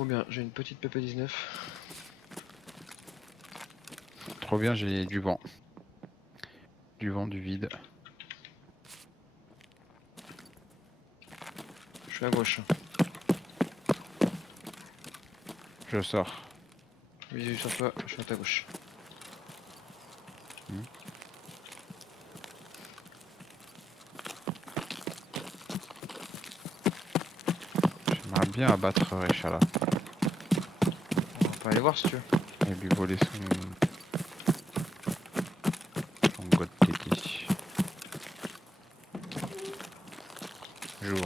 Trop bien, j'ai une petite PP19. Trop bien, j'ai du vent. Du vent, du vide. Je suis à gauche. Je sors. Visu sur toi, je suis à ta gauche. J'aimerais bien abattre Réchala On va aller voir si tu veux. et lui voler son god Teddy. Jour.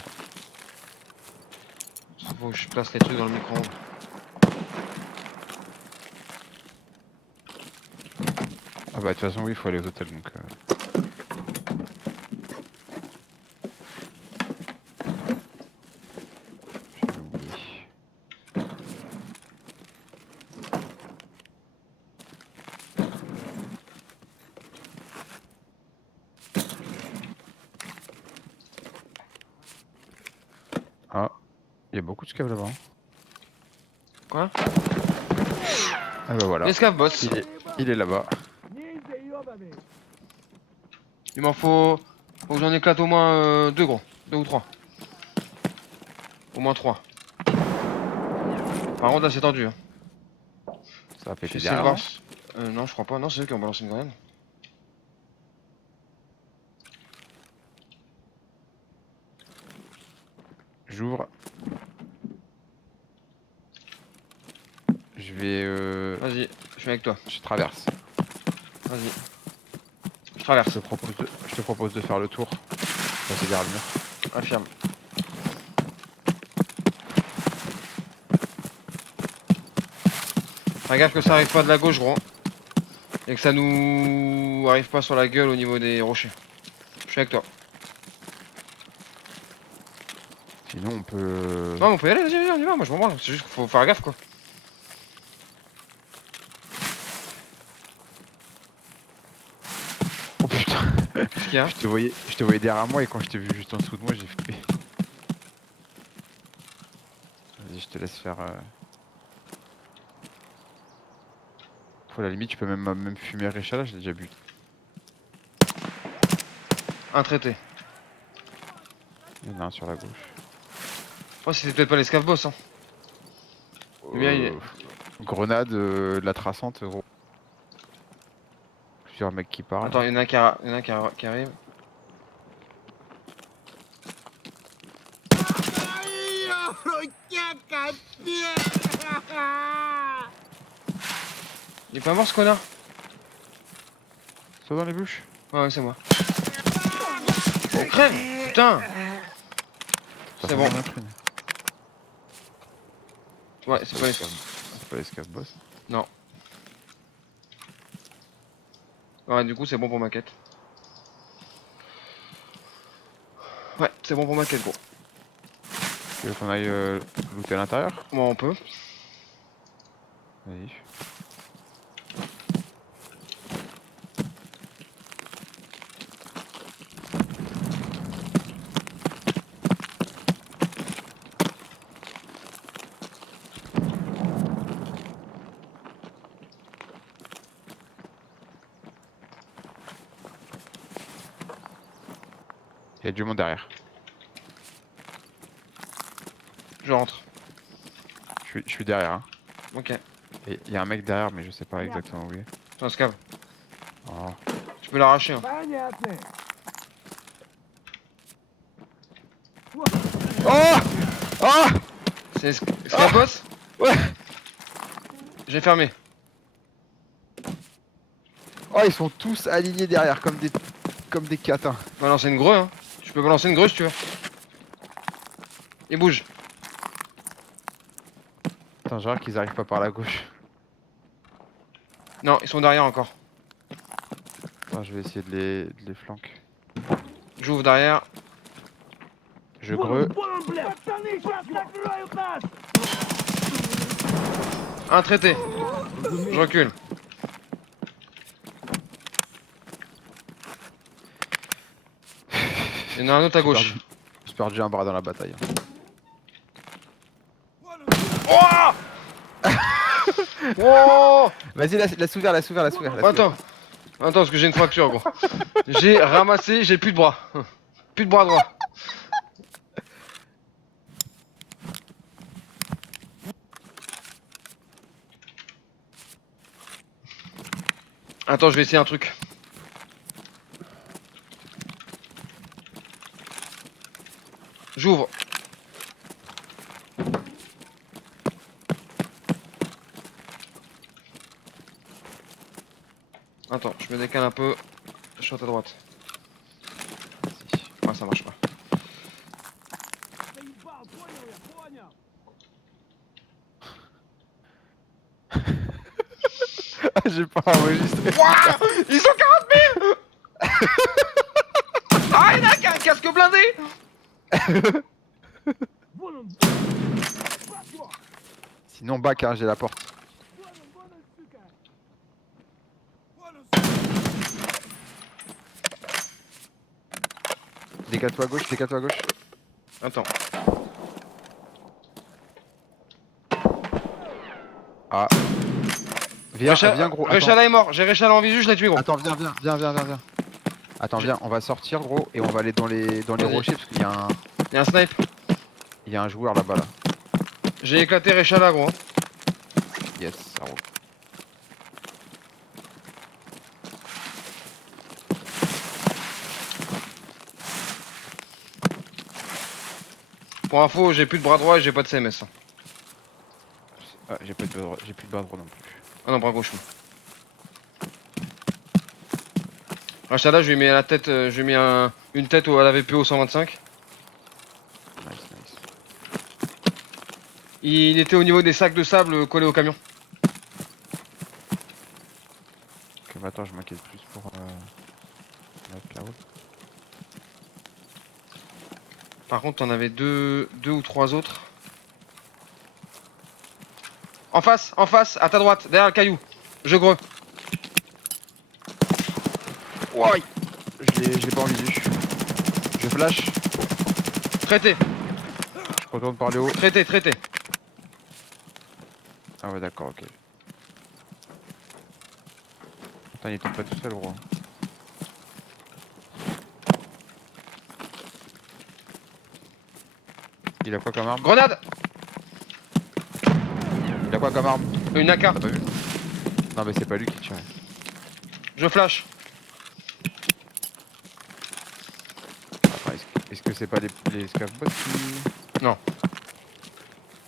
Faut que je place les trucs dans le micro-ondes. Ah bah de toute façon oui, il faut aller aux hôtels donc... J'avais oublié. Ah, il y a beaucoup de scavs là-bas. Hein. Quoi? Ah bah voilà. L'esclave boss. Il est là-bas. Il m'en faut... Faut que j'en éclate au moins 2 gros. 2 ou 3. Au moins 3. Par contre là c'est tendu. Hein. Ça va Je vais péter essayer de derrière, voir. non? Non je crois pas. Non c'est eux qui ont balancé une grenade. J'ouvre. Je vais... Vas-y, je suis avec toi. Je traverse. Vas-y. Je traverse. Je te propose de faire le tour. Passer derrière le mur. Affirme. Fais gaffe que ça arrive pas de la gauche gros. Et que ça nous arrive pas sur la gueule au niveau des rochers. Je suis avec toi. Sinon on peut... Non mais on peut y aller, vas-y, on y va, moi je m'en branle. C'est juste qu'il faut faire gaffe quoi. Oh putain. Qu'est-ce qu'il y a? Je te voyais derrière moi et quand je t'ai vu juste en dessous de moi, j'ai flippé. Vas-y, je te laisse faire... Faut à la limite, tu peux même fumer Réchala, je l'ai déjà bu. Un traité. Il y en a un sur la gauche. Oh c'était peut-être pas l'esclave boss hein. Eh bien, il est... Grenade, la traçante, gros. Plusieurs mecs qui parlent. Attends, il y en a un qui arrive. Il est pas mort ce connard? Soit dans les bouches. Ouais c'est moi. Oh crève! Putain! C'est bon. Ouais, c'est pas l'esclave. C'est pas l'esclave boss. Non. Ouais, du coup, c'est bon pour ma quête. Ouais, c'est bon pour ma quête, gros. Tu veux qu'on aille looter à l'intérieur? Bon, on peut. Vas-y. Il y a du monde derrière. Je rentre. Je suis derrière. Hein. Ok. Et il y a un mec derrière, mais je sais pas exactement où il est. C'est un scav. Oh. Tu peux l'arracher. Hein. Oh, oh C'est scav boss? Ouais. J'ai fermé. Oh, ils sont tous alignés derrière, comme des catins. Balancer une greu, hein. Tu peux balancer une greu si tu veux. Il bouge. Attends, je regarde qu'ils arrivent pas par la gauche. Non, ils sont derrière encore. Attends, je vais essayer de les flanquer. J'ouvre derrière. Je greux. Un traité. Je recule. Il y en a un autre à gauche. J'ai perdu un bras dans la bataille. Oh Oh. Vas-y, laisse ouvert, laisse ouvert, laisse ouvert. laisse ouvert. Attends, attends, parce que j'ai une fracture, gros. J'ai ramassé, j'ai plus de bras. Plus de bras droit. Attends, je vais essayer un truc. J'ouvre. Attends, je me décale un peu. Je suis à ta droite. Vas-y. Ouais, ça marche pas. J'ai pas enregistré. Ouah, ils sont 40 000. Ah, il y en a qui a un casque blindé. Sinon, back, hein, j'ai la porte. Décale-toi à gauche, décale-toi à gauche. Attends. Ah. Viens, viens gros. Attends, Réchala est mort. J'ai Réchala en visu, je l'ai tué, gros. attends, viens. Attends, viens, on va sortir gros et on va aller dans les Vas-y. rochers parce qu'il y a un, Il y a un snipe. il y a un joueur là-bas là. J'ai éclaté Réchala, gros. Yes, ça roule. Pour info, j'ai plus de bras droit et j'ai pas de CMS. Ah, j'ai plus de bras droit non plus. Ah non, bras gauche. moi. Réchala, je lui ai mis à la tête, je lui ai mis une tête à la VPO 125. Nice. Il était au niveau des sacs de sable collés au camion. Ok, bah attends, je m'inquiète plus pour notre là-haut. Par contre, t'en avais deux ou trois autres. En face, à ta droite, derrière le caillou. Je greux. Ouais. Je l'ai pas en visu. Je flash. Traité, Je retourne par le haut. traité. Ah ouais, d'accord, ok. Putain, il était pas tout seul, gros. Il a quoi comme arme? Grenade. Il a quoi comme arme? Une AK. T'as pas vu? Non, mais c'est pas lui qui tirait. Je flash. Attends, est-ce que c'est pas les scavbots qui... Non.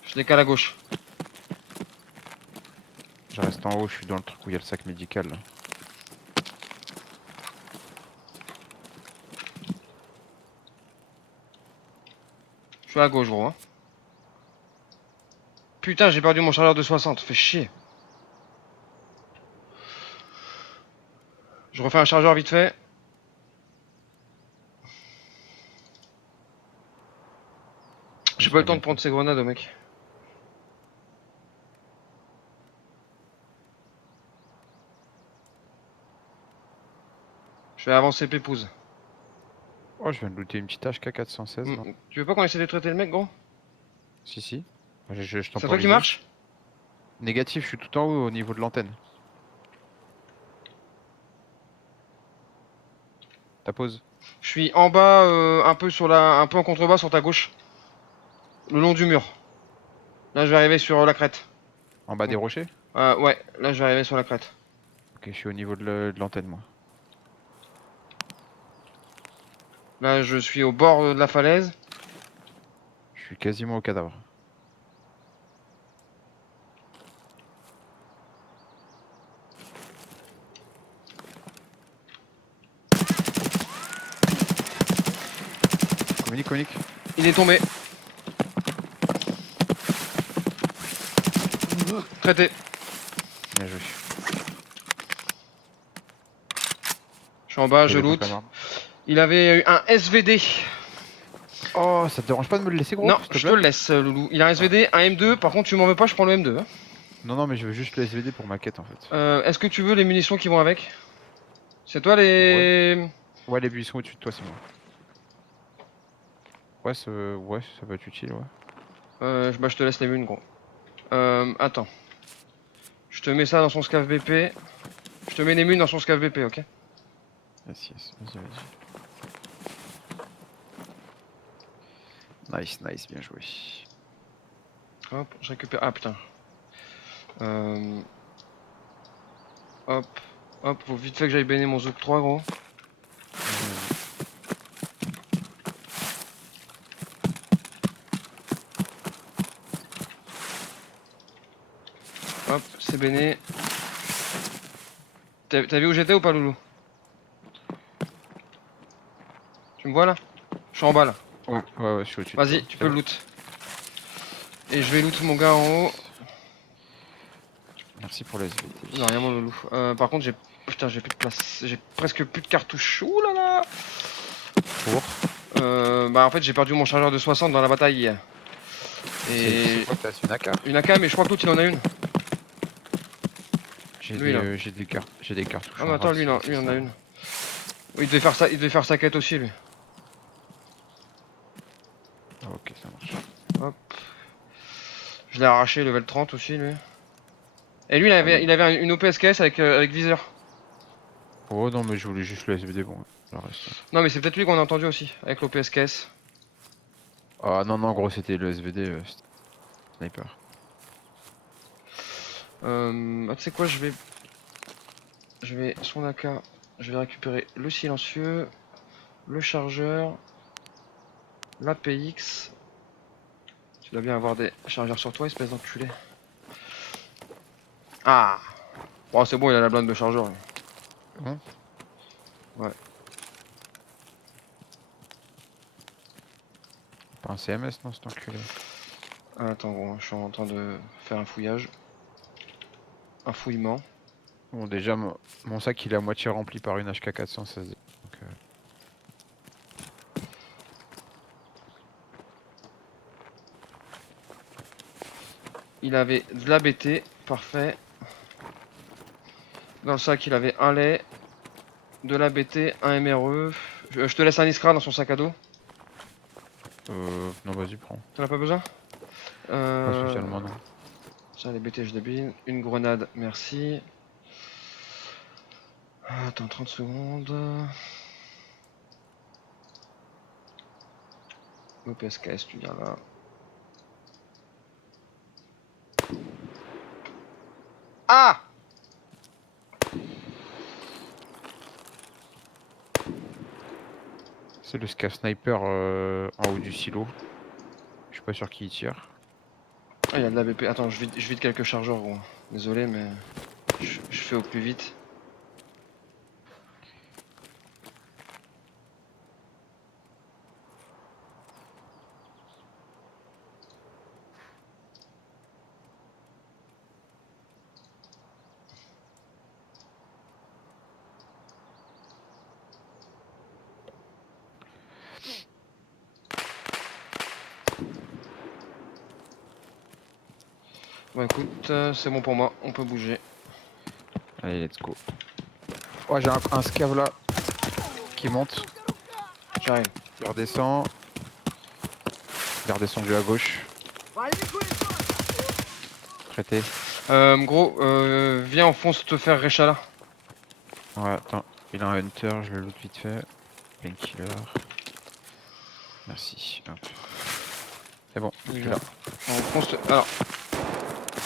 Je décale à gauche. Je reste en haut, je suis dans le truc où il y a le sac médical là. Je suis à gauche, gros. Hein. Putain, j'ai perdu mon chargeur de 60. Fait chier. Je refais un chargeur vite fait. J'ai pas eu le temps de prendre ces grenades, mec. Je vais avancer Pépouze. Oh, je viens de looter une petite HK 416 là. Tu veux pas qu'on essaie de traiter le mec, gros? Si. Je C'est toi qui marche? Négatif, je suis tout en haut au niveau de l'antenne. Ta pause. Je suis en bas, un peu un peu en contrebas sur ta gauche. Le long du mur. Là, je vais arriver sur la crête. En bas des rochers? Ouais, là, je vais arriver sur la crête. Ok, je suis au niveau de l'antenne moi. Là, je suis au bord de la falaise. Je suis quasiment au cadavre. Communique. Il est tombé. Traité. Bien joué. Je suis en bas, je Quel est ton loot. camarade? Il avait eu un SVD. Oh, ça te dérange pas de me le laisser gros, Non, s'il te je te plaît? le laisse, Loulou. Il a un SVD, un M2. Par contre, tu m'en veux pas, je prends le M2. Hein. Non, mais je veux juste le SVD pour ma quête en fait. Est-ce que tu veux les munitions qui vont avec? C'est toi Ouais. les... Ouais, les buissons au-dessus de toi, c'est moi. Ouais, ouais, ça peut être utile, ouais. Bah, je te laisse les munes, gros. Attends. Je te mets ça dans son scaf BP. Je te mets les munes dans son scaf BP, ok? Yes, yes, vas-y, vas-y. Nice, nice, bien joué. Hop, je récupère. Ah putain. Hop, hop, faut vite fait que j'aille baigner mon Zouk 3, gros. Hop, c'est baigné. T'as vu où j'étais ou pas, Loulou? Tu me vois là? Je suis en bas là. Ouais, ouais, je suis au-dessus de toi. Vas-y, tu peux le loot. Et je vais loot mon gars en haut. Merci pour la SVT. Non, rien mon Loulou. Par contre, j'ai. Putain, j'ai plus de place. J'ai presque plus de cartouches. Ouh là là! Pour Bah, en fait, j'ai perdu mon chargeur de 60 dans la bataille. C'est Et. quoi, t'as une AK? Une AK, mais je crois que l'autre il en a une. J'ai Lui, là. des cartouches. Ah, mais attends, lui, non, lui, il en a une. Oui, il devait faire ça, il devait faire sa quête aussi, lui. Ah, ok, ça marche. Hop. Je l'ai arraché, level 30 aussi, lui. Et lui, il avait une OPSKS avec viseur. Oh non, mais je voulais juste le SVD, bon, le reste. Non, mais c'est peut-être lui qu'on a entendu aussi, avec l'OPSKS. Ah non, non, gros, c'était le SVD, c'était sniper. Tu sais quoi, je vais son AK, je vais récupérer le silencieux, le chargeur, l'APX. Tu dois bien avoir des chargeurs sur toi, espèce d'enculé. Ah! Bon, c'est bon, il a la blinde de chargeur. Lui. Bon. Ouais. Pas un CMS, non, cet enculé. Ah, attends, bon, je suis en train de faire un fouillage. Un fouillement. Bon, déjà, mon sac, il est à moitié rempli par une HK416. Donc, Il avait de la BT, parfait. Dans le sac, il avait un lait, de la BT, un MRE. Je te laisse un Iskra dans son sac à dos. non, vas-y, prends. T'en as pas besoin? Pas spécialement, non. Ça, les BT, je débine. Une grenade, merci. Attends, 30 secondes. OPSKS, tu viens là. Ah! C'est le scav sniper en haut du silo. Je suis pas sûr qui y tire. Ah, il y a de la BP. Attends, je vide quelques chargeurs, gros. Désolé, mais je fais au plus vite. Bon, écoute, c'est bon pour moi. On peut bouger. Allez, let's go. Ouais, j'ai un scav là qui monte. J'arrive. Il redescend. Il est redescendu à gauche. Traité. Gros, viens, on fonce te faire Récha là. Ouais, attends. Il a un hunter, je le loot vite fait. Painkiller. Merci. Hop. C'est bon, je suis là. On fonce te... Alors,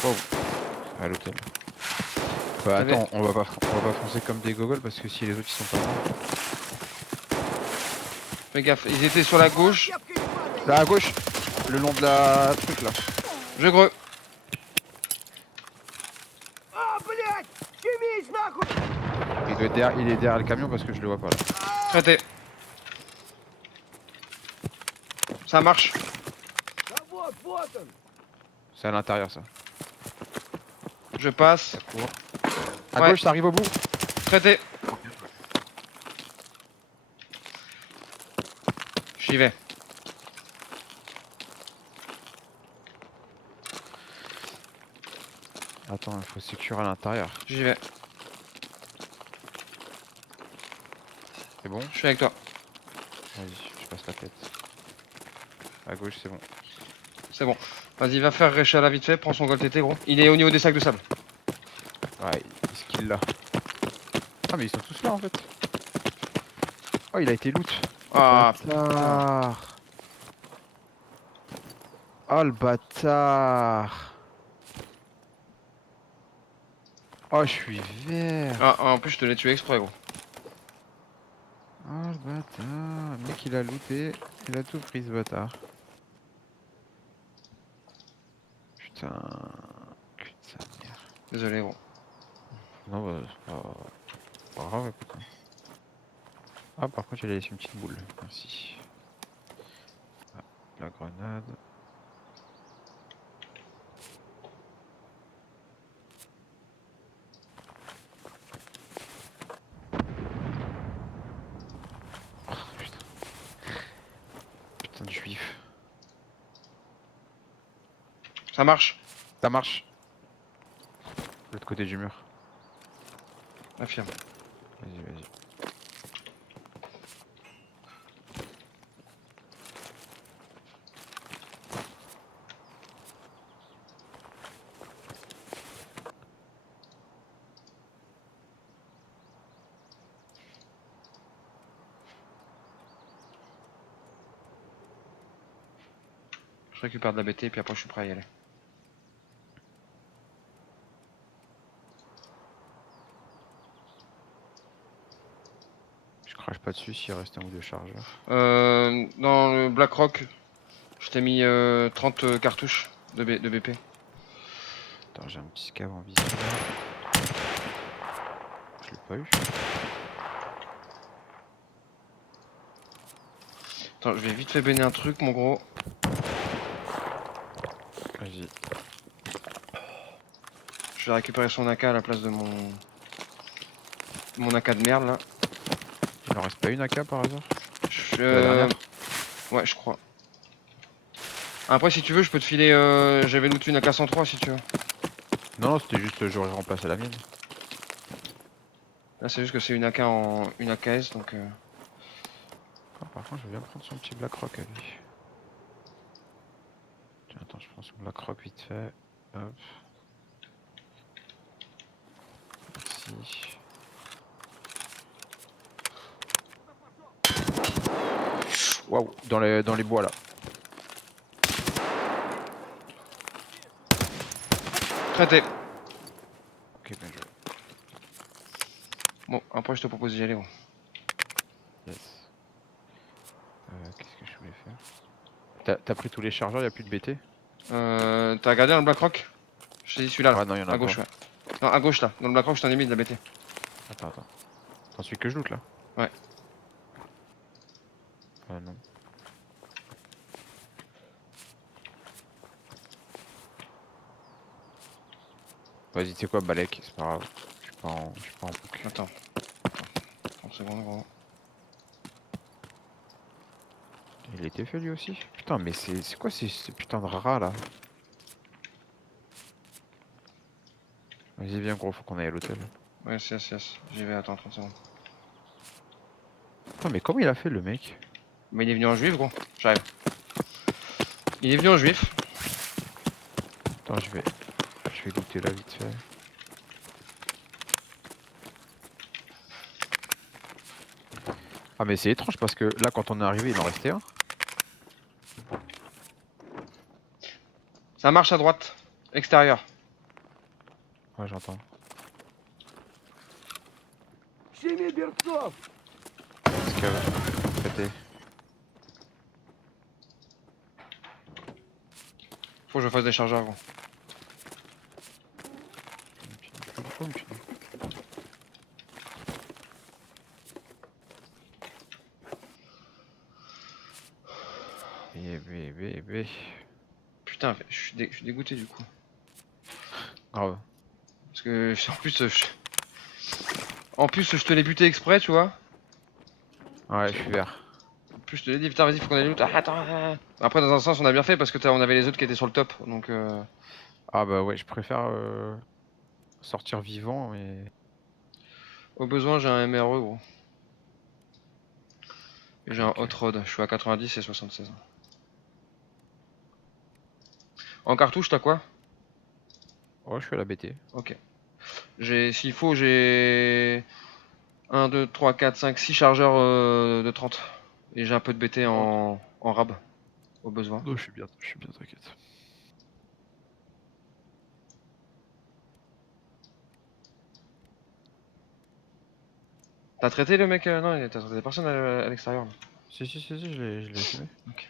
Wow. À l'hôtel. Bah attends, on va pas foncer comme des gogoles parce que si les autres ils sont pas morts. fais gaffe, ils étaient sur la gauche. Là à gauche, le long de la truc là. Je greux. Il est derrière le camion parce que je le vois pas là. Traité. Ça marche. C'est à l'intérieur ça. Je passe. Ça court. À Ouais. gauche, ça arrive au bout. Traité. J'y vais. Attends, il faut sécuriser à l'intérieur. J'y vais. C'est bon? Je suis avec toi. Vas-y, je passe la tête. À gauche, c'est bon. C'est bon. Vas-y, va faire Récha là vite fait, prends son gold TT gros. Il est au niveau des sacs de sable. Ouais, il skill là. Ah, mais ils sont tous là en fait. Oh, il a été loot. Ah putain. Bâtard. Oh, le bâtard. Oh, je suis vert. Ah, en plus je te l'ai tué exprès gros. Oh, le bâtard. Le mec, il a looté. Il a tout pris, ce bâtard. Putain. Cul de sa mère. Désolé gros. Non, bah, c'est pas grave, écoute. Ah, par contre, il a laissé une petite boule. Merci. Ah, la grenade. Oh, putain. Putain de juif. Ça marche. Ça marche. L'autre côté du mur. Affirme. Vas-y, vas-y. Je récupère de la BT et puis après je suis prêt à y aller. Je crache pas dessus s'il reste un ou deux chargeurs. Dans le Black Rock, je t'ai mis 30 cartouches de BP. Attends, j'ai un petit scav en visible. Je l'ai pas eu. Attends, je vais vite fait bénir un truc mon gros. Vas-y. Je vais récupérer son AK à la place de mon AK de merde là. Il en reste pas une AK par hasard? Je... La dernière? Ouais, je crois. Après, si tu veux, je peux te filer. J'avais looté une AK-103 si tu veux. Non, c'était juste j'aurais remplacé la mienne. Là, c'est juste que c'est une AK en une AKS donc. Ah, par contre, je vais bien prendre son petit Black Rock à lui. Tiens, attends, je prends son Black Rock vite fait. Hop. Merci. Waouh, dans les bois là. Traité. Ok, bien joué. Bon, après, je te propose d'y aller. Gros. Yes. Qu'est-ce que je voulais faire? T'as pris tous les chargeurs, y'a plus de BT? T'as regardé dans le Black Rock? Je t'ai dit celui-là, là, Ah non, y'en a à pas. gauche, ouais. Non, à gauche là. Dans le Black Rock, je t'en ai mis de la BT. Attends. T'en suis que je loot là? Ouais. Ah non. Vas-y, tu sais quoi, Balek, c'est pas grave. Je suis pas en boucle. Attends. 30 secondes, gros. Il était fait lui aussi? Putain, mais c'est quoi ces putains de rats là? Vas-y, viens gros, faut qu'on aille à l'hôtel. Ouais, yes. J'y vais, attends 30 secondes. Putain, mais comment il a fait le mec? Mais il est venu en juif, gros. J'arrive. Il est venu en juif. Attends, je vais goûter là vite fait. Ah, mais c'est étrange parce que là, quand on est arrivé, il en restait un. Ça marche à droite. Extérieur. Ouais, j'entends. Scav, traité. Faut que je fasse des chargeurs, gros. B. Putain, je suis dégoûté du coup. Grave. Parce que en plus, je te l'ai buté exprès, tu vois. Ouais, je suis vert. En plus, je te l'ai dit, putain, vas-y, faut qu'on aille loot. Ah, attends. Après, dans un sens, on a bien fait parce que on avait les autres qui étaient sur le top. Donc, Ah bah ouais, je préfère sortir vivant, mais... au besoin, j'ai un MRE, gros. Et j'ai un Ok. Hot Rod. Je suis à 90 et 76. En cartouche, t'as quoi? Oh, je suis à la BT. Ok. S'il faut, j'ai 1, 2, 3, 4, 5, 6 chargeurs de 30. Et j'ai un peu de BT Oh, en rab, au besoin. non, je suis bien, t'inquiète. T'as traité le mec? Non, t'as traité personne à l'extérieur là. Si, je l'ai fumé. Ok.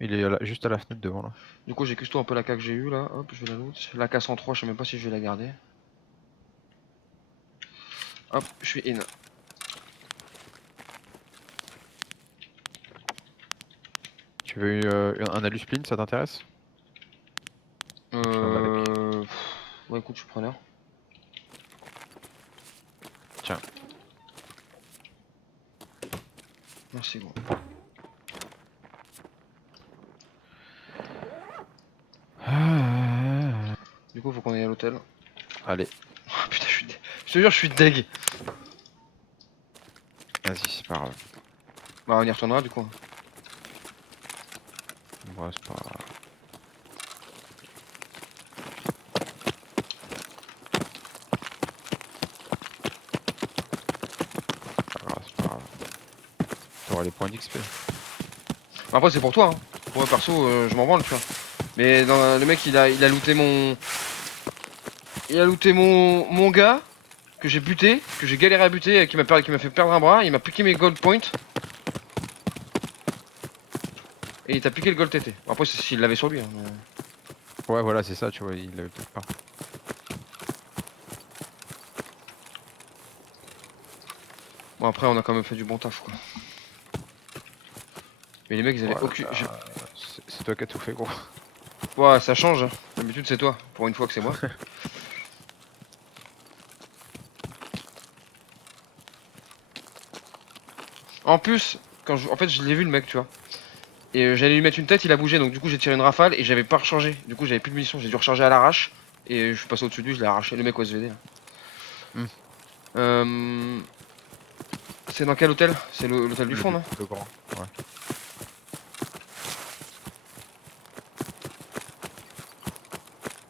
Il est juste à la fenêtre devant là. Du coup, j'ai custo un peu la K que j'ai eu là. Hop, je vais la loot. La K103, je sais même pas si je vais la garder. Hop, je suis in. Tu veux un aluspline, ça t'intéresse? Je t'en ai avec. Ouais, écoute, je suis preneur. Tiens. Merci, gros. Du coup, faut qu'on aille à l'hôtel. Allez, Ah, putain, je te jure, je suis deg. vas-y, c'est pas grave. Bah, on y retournera du coup. Moi, c'est pas grave. C'est pas grave. T'auras les points d'XP. Bah, après, c'est pour toi. Hein. Pour moi, perso, je m'en branle, tu vois. Mais le mec, il a looté mon. Il a looté mon gars que j'ai buté, que j'ai galéré à buter, qui m'a fait perdre un bras. Il m'a piqué mes gold points. Et il t'a piqué le gold TT. Bon, après, c'est s'il l'avait sur lui. Hein, mais... Ouais, voilà, c'est ça, tu vois, il l'avait peut-être pas. Bon, après, on a quand même fait du bon taf, quoi. Mais les mecs, ils avaient Voilà, aucune. c'est toi qui as tout fait, gros. Ouais, ça change. Hein. D'habitude, c'est toi. Pour une fois que c'est moi. En plus, en fait, je l'ai vu le mec, tu vois. Et j'allais lui mettre une tête, il a bougé, donc du coup j'ai tiré une rafale et j'avais pas rechargé. Du coup j'avais plus de munitions, j'ai dû recharger à l'arrache. Et je suis passé au-dessus de lui, je l'ai arraché, le mec au SVD. Là. Hmm. Euh, C'est dans quel hôtel? C'est l'hôtel du fond, non? Le grand, ouais.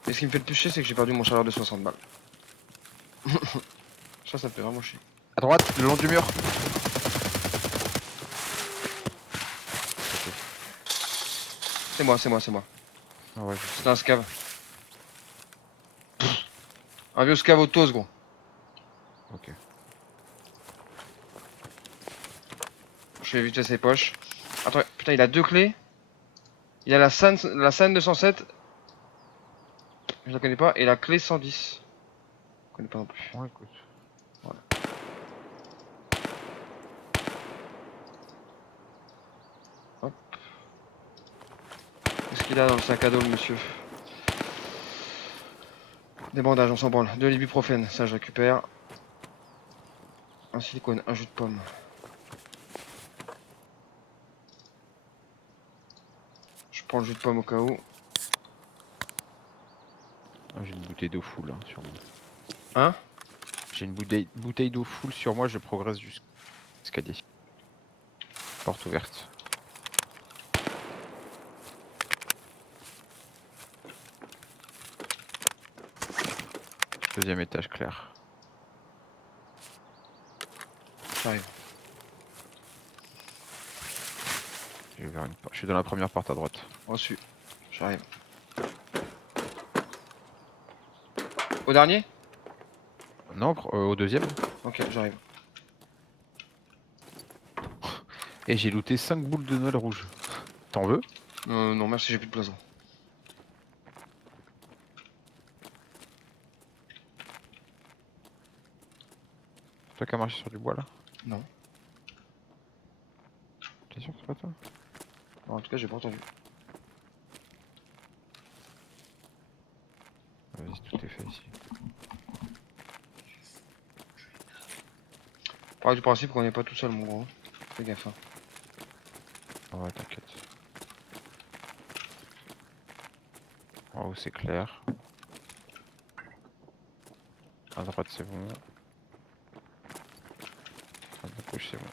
Et ce qui me fait le plus chier, c'est que j'ai perdu mon chargeur de 60 balles. Ça me fait vraiment chier. À droite, le long du mur. C'est moi. Ah ouais, je sais. C'était un scav. Un vieux scav autos, gros. Ok. Je fais vite fait ses poches. Attends, putain, il a deux clés. Il a la SAN 207. Je la connais pas. Et la clé 110. Je connais pas non plus. Bon, écoute. Voilà. Hop. Qu'est-ce qu'il a dans le sac à dos, le monsieur? Des bandages, on s'en branle. De l'ibuprofène, ça je récupère. Un silicone, un jus de pomme. Je prends le jus de pomme au cas où. Ah, j'ai une bouteille d'eau full hein, sur moi. Hein? J'ai une bouteille d'eau full sur moi, je progresse jusqu'à escalier. Porte ouverte. Deuxième étage clair. J'arrive. Je suis dans la première porte à droite. Reçu. J'arrive. Au dernier? Non, au deuxième. Ok, j'arrive. Et j'ai looté 5 boules de Noël rouge. T'en veux? Non, merci, j'ai plus de blason. C'est toi qui as marché sur du bois là? Non. T'es sûr que c'est pas toi? Non, en tout cas, j'ai pas entendu. Vas-y, tout est fait ici. Pareil du principe qu'on n'est pas tout seul, mon gros. Fais gaffe. Hein. Ah ouais, t'inquiète. En haut c'est clair. À droite c'est bon. À gauche c'est bon.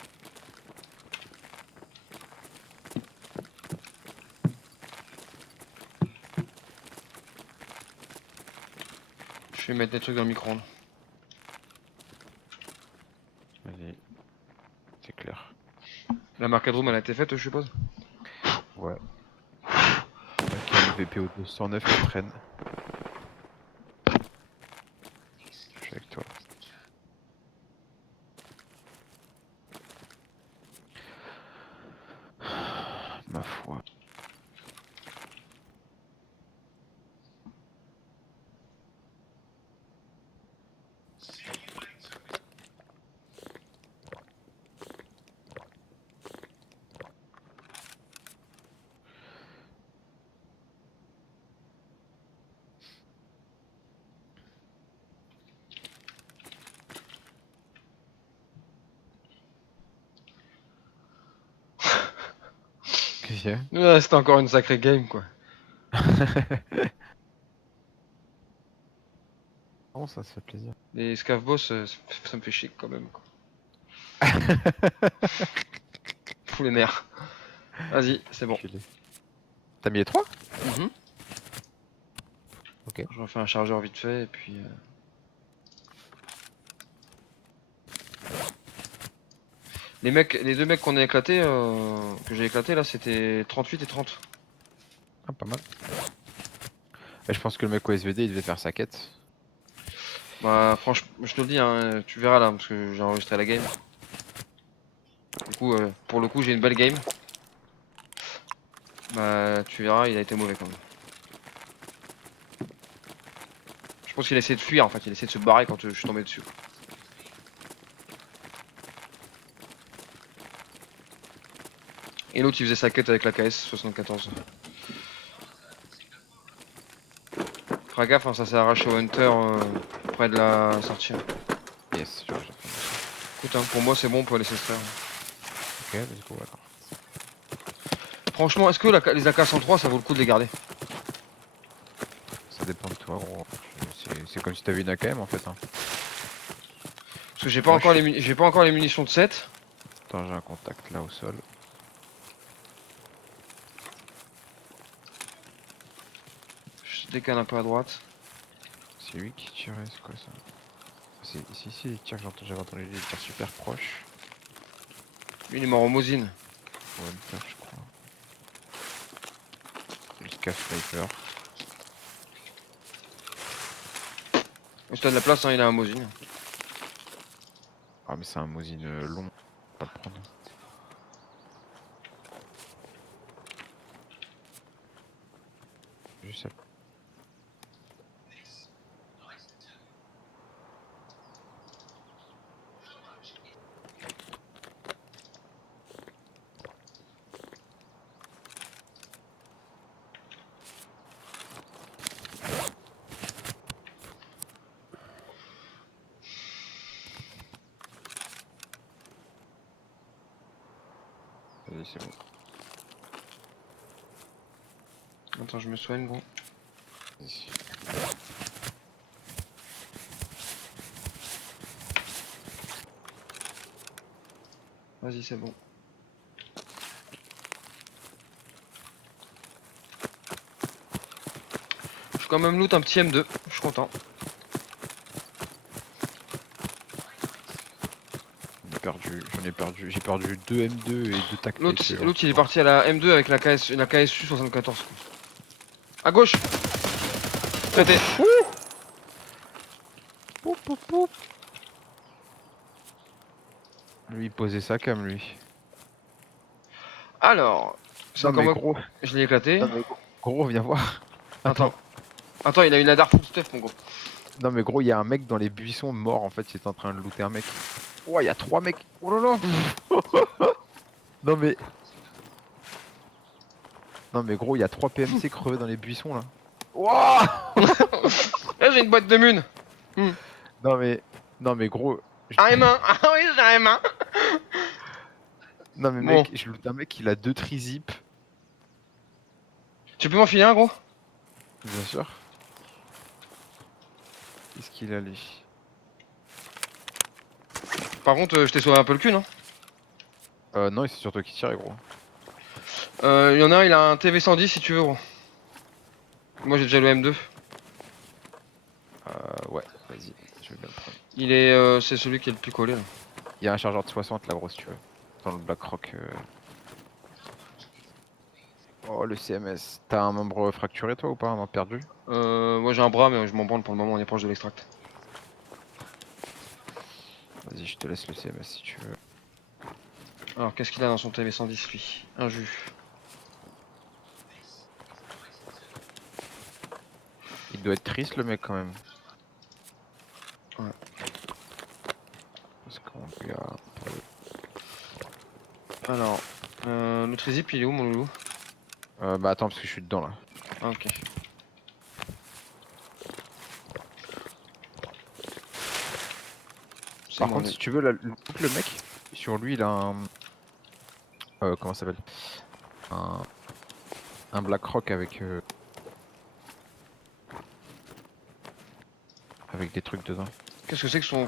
Je vais mettre les trucs dans le micro-ondes. Vas-y. C'est clair. La marque Adroom elle a été faite je suppose. Ouais. Ok, le VPO 209 qui traîne. Je suis avec toi. Ma foi. Qu'est-ce qu'il y a? Ouais, c'était encore une sacrée game quoi. Bon, ça fait plaisir. Les Scav Boss, ça me fait chier quand même quoi. Fous les nerfs. Vas-y, c'est bon. Enculé. T'as mis les 3? Mhm. Ok. Je refais un chargeur vite fait et puis. Les deux mecs qu'on a éclatés, que j'ai éclaté là, c'était 38 et 30. Ah, pas mal. Et je pense que le mec au SVD il devait faire sa quête. Bah franchement, je te le dis, hein, tu verras là, parce que j'ai enregistré la game. Du coup, pour le coup, j'ai une belle game. Bah tu verras, il a été mauvais quand même. Je pense qu'il a essayé de fuir en fait, il a essayé de se barrer quand je suis tombé dessus. Et l'autre il faisait sa quête avec la KS 74. Fera gaffe, hein, ça s'est arraché au Hunter près de la sortie. Yes, j'ai fait. Écoute, hein, pour moi c'est bon, on peut laisser se faire. Ok, let's go alors. Franchement, est-ce que les AK-103 ça vaut le coup de les garder? Ça dépend de toi, gros. C'est comme si t'avais une AKM en fait. Hein. Parce que j'ai pas, j'ai pas encore les munitions de 7. Attends, j'ai un contact là au sol. Je décale un peu à droite. C'est lui qui tirait, c'est quoi ça? Ici, il tire, j'avais entendu des tirs super proches. Lui il est mort en Mosine. Au Hunter, je crois. Jusqu'à Sniper. Si t'as de la place, hein, il a un Mosine. Ah, mais c'est un Mosin long. On va le prendre. Juste à... Vas-y, c'est bon. Attends, je me soigne, gros. Vas-y. Vas-y, c'est bon. Je suis quand même loot un petit M2, je suis content. J'ai perdu 2 M2 et 2 tac. L'autre il est parti à la M2 avec la KSU 74. Quoi. À gauche. Traité. Lui, il posait sa cam, lui. Alors, c'est Non, encore mais moi. gros. Je l'ai éclaté. Non, mais gros, viens voir. Attends. Attends, il a une Adar full stuff, mon gros. Non, mais gros, il y a un mec dans les buissons mort, en fait, il est en train de looter un mec. Oh, il y a 3 mecs. Oh là là. Non, mais. Non, mais gros, il y a 3 PMC crevés dans les buissons, là. Wouah. Là, j'ai une boîte de mun. Non, mais. Non, mais gros. Un M1. Ah oui, j'ai un M1. Non, mais Bon. mec, je loot un mec, il a 2 tri-zip. Tu peux m'en filer un, gros? Bien sûr. Qu'est-ce qu'il a, lui? Par contre, je t'ai sauvé un peu le cul, non? Non, c'est sur toi qui tire, gros. Il y en a un, il a un TV110 si tu veux, gros. Moi, j'ai déjà le M2. Ouais. Il est, c'est celui qui est le plus collé là. Il y a un chargeur de 60 là, gros, si tu veux. Dans le Blackrock. Oh, le CMS. T'as un membre fracturé, toi, ou pas? Un membre perdu? Moi j'ai un bras, mais je m'en branle pour le moment, on est proche de l'extract. Vas-y, je te laisse le CMS si tu veux. Alors, qu'est-ce qu'il a dans son TV110 lui? Un jus. Il doit être triste, le mec, quand même. Ouais. Parce qu'on lui a... Alors, le trizip il est où mon loulou? Bah attends, parce que je suis dedans, là. Ah, ok. C'est Par moi, contre, si tu veux, le mec, sur lui, il a un... comment ça s'appelle? Un... un Blackrock avec... avec des trucs dedans. Qu'est-ce que c'est que son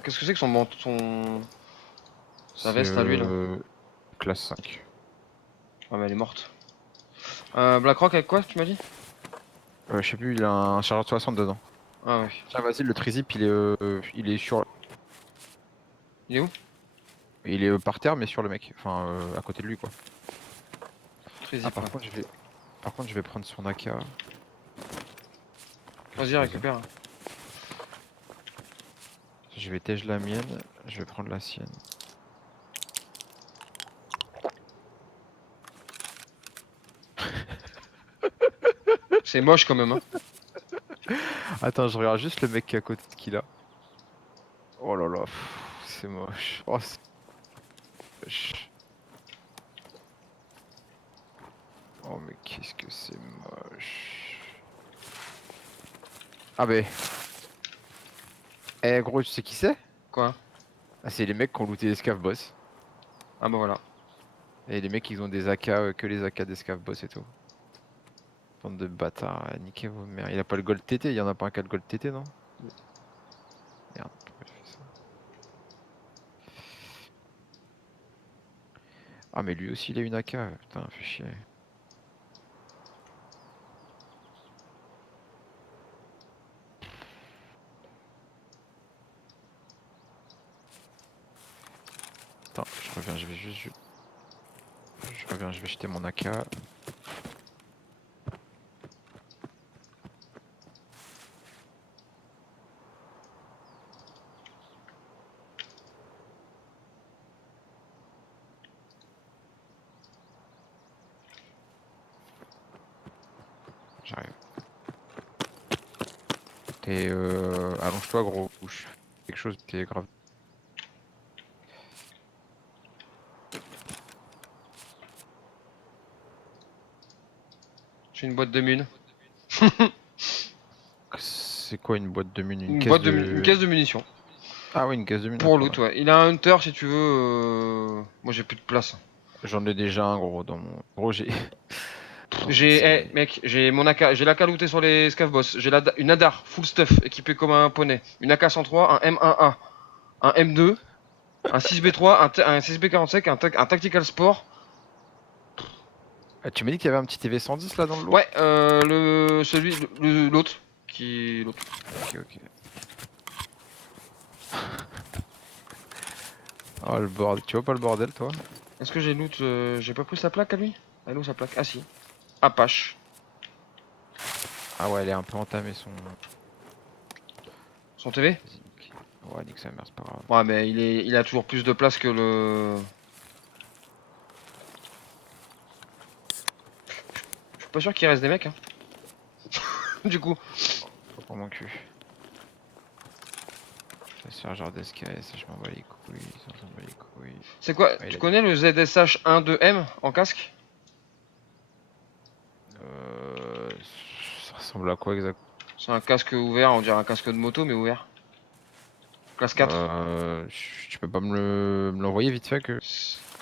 sa C'est veste à lui là? classe 5. Ah mais elle est morte. Blackrock avec quoi tu m'as dit? Je sais plus, il a un chargeur de 60 dedans. Ah ouais. Tiens, vas-y, le trizip, il est sur... Il est où? Il est par terre, mais sur le mec. Enfin, à côté de lui, quoi. Ah, Trizip, par ouais. contre, je vais prendre son AK. Vas-y, récupère. Je vais tège la mienne, je vais prendre la sienne. C'est moche quand même, hein. Attends, je regarde juste le mec qui est à côté de qui là. Oh là là, c'est moche. Oh, c'est moche. Oh, mais qu'est-ce que c'est moche. Ah, bah. Eh, gros, tu sais qui c'est? Quoi? Ah, c'est les mecs qui ont looté les Scav Boss. Ah bah voilà. Et les mecs, ils ont des AK, que les AK des Scav Boss et tout. Bande de bâtards, niquez vos mères. Il a pas le gold TT, il y en a pas un qui a le gold TT, non? Merde, pourquoi j'ai fait ça? Ah, mais lui aussi, il a une AK. Putain, fait chier. Attends, je reviens, je vais juste. Je reviens, je vais jeter mon AK. J'arrive. T'es. Allonge-toi, gros. Ou je fais quelque chose, t'es grave. J'ai une boîte de mun. C'est quoi une boîte de mun? Une Une caisse boîte de une de. caisse de munitions. Ah oui, une caisse de mun, Pour d'accord, loot, d'accord. ouais. Il a un hunter si tu veux. Moi j'ai plus de place. J'en ai déjà un, gros, dans mon. Gros, j'ai. Oh, mais J'ai, c'est. mec, j'ai mon AK, j'ai l'AK looté sur les Scav Boss. J'ai une Adar full stuff équipée comme un poney. Une AK-103, un M11A, un M2, un 6B3, un 6B45, un Tactical Sport. Ah, tu m'as dit qu'il y avait un petit TV110 là dans le lot? Ouais, l'autre. L'autre. Ok, ok. Oh, le bordel. Tu vois pas le bordel, toi? Est-ce que j'ai loot j'ai pas pris sa plaque à lui? Elle est où sa plaque? Ah si. Apache. Ah ouais, elle est un peu entamée Son TV? Vas-y, nique. Ouais, nique sa mère, c'est pas grave. Ouais, mais il a toujours plus de place que le. Je suis pas sûr qu'il reste des mecs, hein. Du coup. Pas pour mon cul. Ça se faire genre d'SKS, je m'en bats les couilles, ça s'en bat les couilles. C'est quoi? Ouais, Tu connais le ZSH 1-2M en casque? Euh... Ça ressemble à quoi exactement? C'est un casque ouvert, on dirait un casque de moto, mais ouvert. Classe 4. Tu peux pas me l'envoyer vite fait que... À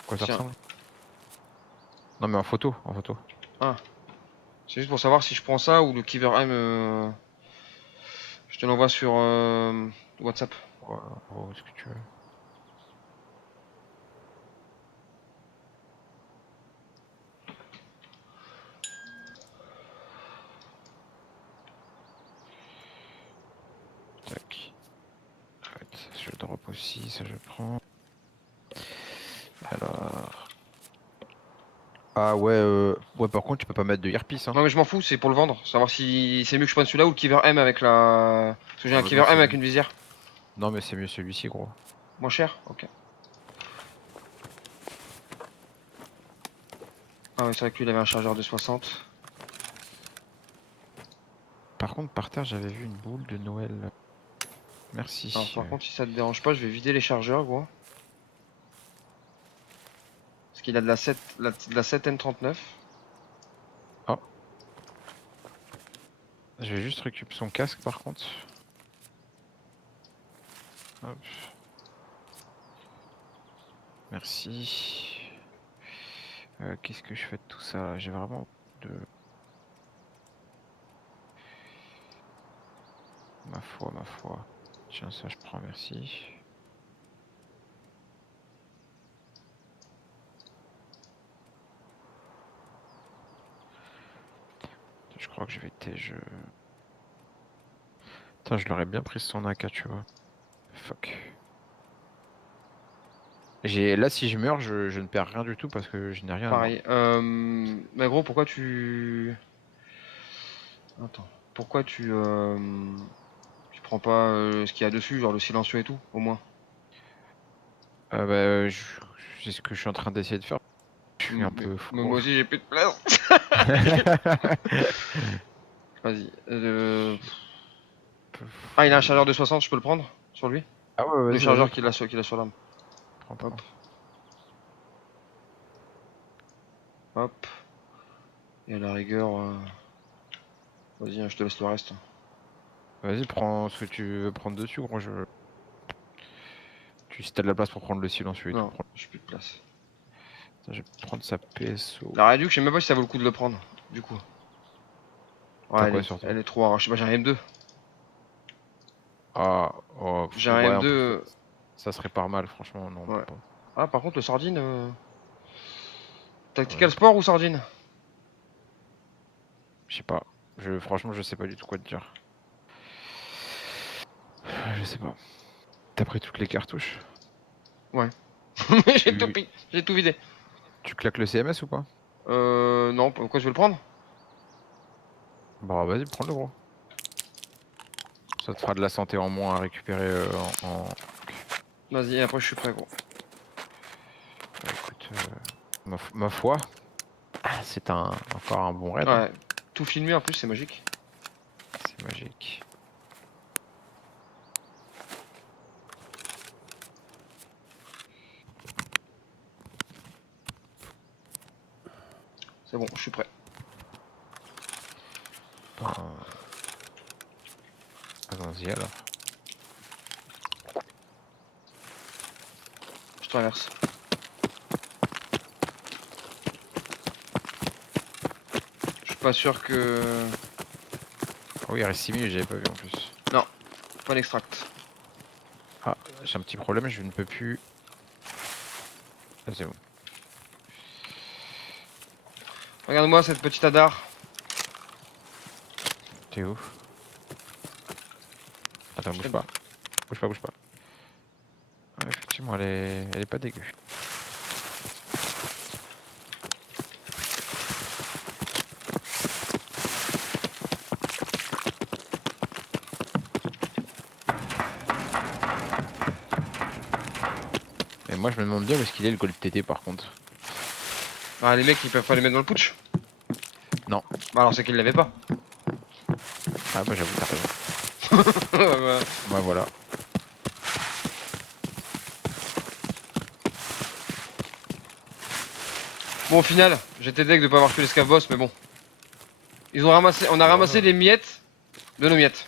quoi ça Tiens. ressemble? Non mais en photo, en photo. Ah. C'est juste pour savoir si je prends ça ou le Kiver M. Je te l'envoie sur WhatsApp. Ouais, oh, ce que tu veux. Tac. Arrête, je vais aussi, ça je prends. Alors. Ah ouais, ouais, par contre, tu peux pas mettre de earpiece, hein. Non mais je m'en fous, c'est pour le vendre. Savoir si c'est mieux que je prenne celui-là ou le Kiver M avec la... Parce que j'ai un Ah Kiver non, M c'est avec mieux. une visière. Non, mais c'est mieux celui-ci, gros. Moins cher. Ok. Ah ouais, c'est vrai que lui il avait un chargeur de 60. Par contre, par terre, j'avais vu une boule de Noël. Alors Merci. par contre, si ça te dérange pas, je vais vider les chargeurs, gros. Parce qu'il a de la 7, de la 7N39. Oh, je vais juste récupérer son casque, par contre. Hop. Merci. Qu'est-ce que je fais de tout ça là? J'ai vraiment de... Ma foi, ma foi. Tiens, ça je prends, merci. Je crois que je vais je... Putain, je l'aurais bien pris son AK, tu vois. Fuck. Là, si je meurs, je ne perds rien du tout parce que je n'ai rien à moi. Pareil. Mais gros, pourquoi tu... Attends. Pourquoi tu prends pas ce qu'il y a dessus, genre le silencieux et tout, au moins. Bah, c'est ce que je suis en train d'essayer de faire. Je suis un Mais, peu fou, mais gros. moi aussi j'ai plus de place. Vas-y. Peu Ah, il a un fou. chargeur de 60, je peux le prendre sur lui? Ah ouais, Le vas-y, vas-y, chargeur prends, qu'il a sur l'arme. prends, Hop, prends. hop. Et à la rigueur, vas-y, hein, je te laisse le reste. Vas-y, prends ce que tu veux prendre dessus, gros. Si t'as de la place pour prendre le silencieux et tout, Non, prends. j'ai plus de place. Attends, je vais prendre sa PSO. La réduc, je sais même pas si ça vaut le coup de le prendre, du coup. T'as Ouais, quoi sur toi? elle est trop rare. Je sais pas, j'ai un M2. Ah, oh, J'ai un ouais, en M2. plus, ça se répare mal, franchement, non, on peut Ouais. pas. Ah, par contre, le sardine. Tactical Ouais, sport ou sardine? je sais pas. Franchement, je sais pas du tout quoi te dire. Je sais pas. T'as pris toutes les cartouches? Ouais. J'ai tout Tu, pris. J'ai tout vidé. tu claques le CMS ou pas? Non, pourquoi je vais le prendre? Bah, vas-y, prends-le, gros. Ça te fera de la santé en moins à récupérer Vas-y, après je suis prêt, gros. Bah, écoute, ma foi, encore un bon raid, hein. Ouais. Tout filmé en plus, c'est magique. C'est magique. C'est bon, je suis prêt. Ben, allons-y alors. Je traverse. Je suis pas sûr que. Oh oui, il reste 6 minutes, j'avais pas vu en plus. Non, pas l'extract. Ah, j'ai un petit problème, je ne peux plus. Ah, c'est bon. Regarde-moi cette petite Hadar. T'es où? Attends, bouge pas. Bouge pas, bouge pas. Ah, effectivement, elle est pas dégueu. Mais moi, je me demande bien où est-ce qu'il est le Gold TT par contre. Ah, les mecs, ils peuvent pas les mettre dans le putsch. Non. Bah alors c'est qu'ils l'avaient pas. Ah, bah j'avoue, t'as raison. Ouais, bah. Bah voilà. Bon, au final, j'étais deg de pas avoir tué l'escave boss, mais bon. Ils ont ramassé, on a ramassé les miettes de nos miettes.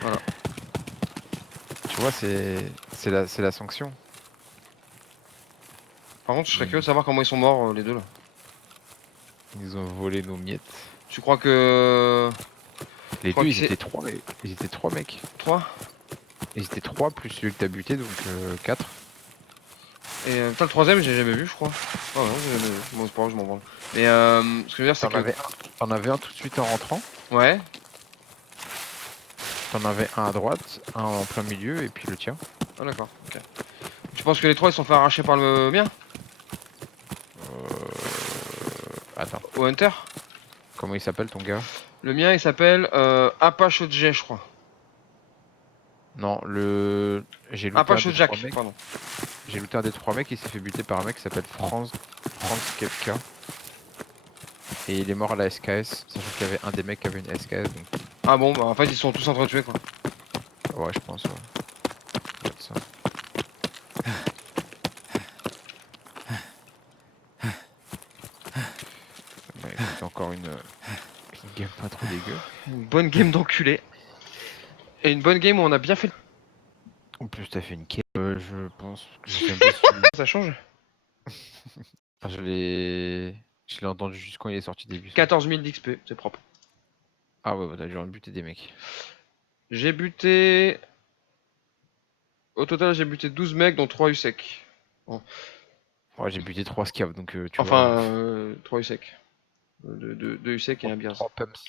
Voilà. Tu vois, c'est la sanction. Par contre, je serais curieux de savoir comment ils sont morts, les deux là. Ils ont volé nos miettes. Tu crois que. Les crois deux, que c'est- ils étaient trois mecs. 3? Ils étaient trois plus celui que t'as buté, donc 4. Et putain, le troisième, j'ai jamais vu, je crois. Ah ouais, j'ai jamais vu. Bon, c'est pas grave, je m'en branle. Mais ce que je veux dire, c'est T'en que. avais un tout de suite en rentrant. Ouais. T'en avais un à droite, un en plein milieu et puis le tien. Ah d'accord, ok. Tu penses que les 3 ils sont fait arracher par le mien? Attends, Au Hunter? comment il s'appelle ton gars? Le mien il s'appelle Apache J, je crois. Non, j'ai looté un Apache des Jack, 3 mecs. pardon. J'ai looté un des 3 mecs, il s'est fait buter par un mec qui s'appelle Franz Kefka. Et il est mort à la SKS, sachant qu'il y avait un des mecs qui avait une SKS, donc Ah bon, bah en fait ils sont tous entretués quoi. ouais, je pense, ouais. Peut-être ça. Bah écoute, encore une game pas trop dégueu. Une bonne game d'enculé. Et une bonne game où on a bien fait le... En plus, t'as fait une kill, je pense que je sais même pas si... Ça change? Enfin, je l'ai entendu juste quand il est sorti des buissons. 14 000 d'XP, c'est propre. Ah ouais, bah t'as dû en buter des mecs. J'ai buté... Au total j'ai buté 12 mecs dont 3 USEC. Ouais, j'ai buté 3 scavs, donc tu vois. Enfin, 3 USEC. 2 USEC et un Biaz. 3 pumps.